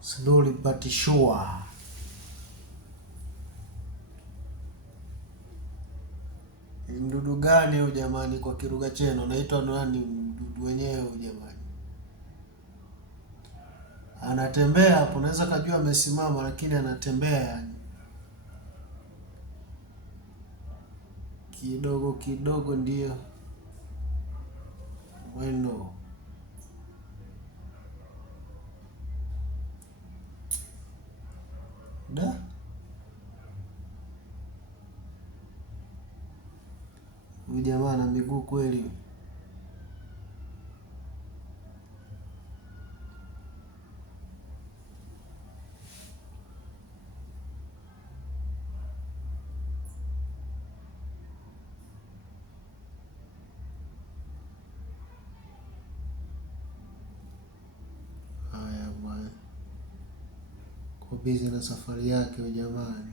Slowly but sure. Mdudu gani huyu jamani, kwa kiruga chenu naitwa nani mdudu wenyewe huyu jamani? Anatembea hapo, unaweza kujua amesimama lakini anatembea yani. Kidogo kidogo ndio. Bueno. Da? Huyu jamaa ana miguu kweli. Haya bwana. Kwa busy na safari yake huyu jamani.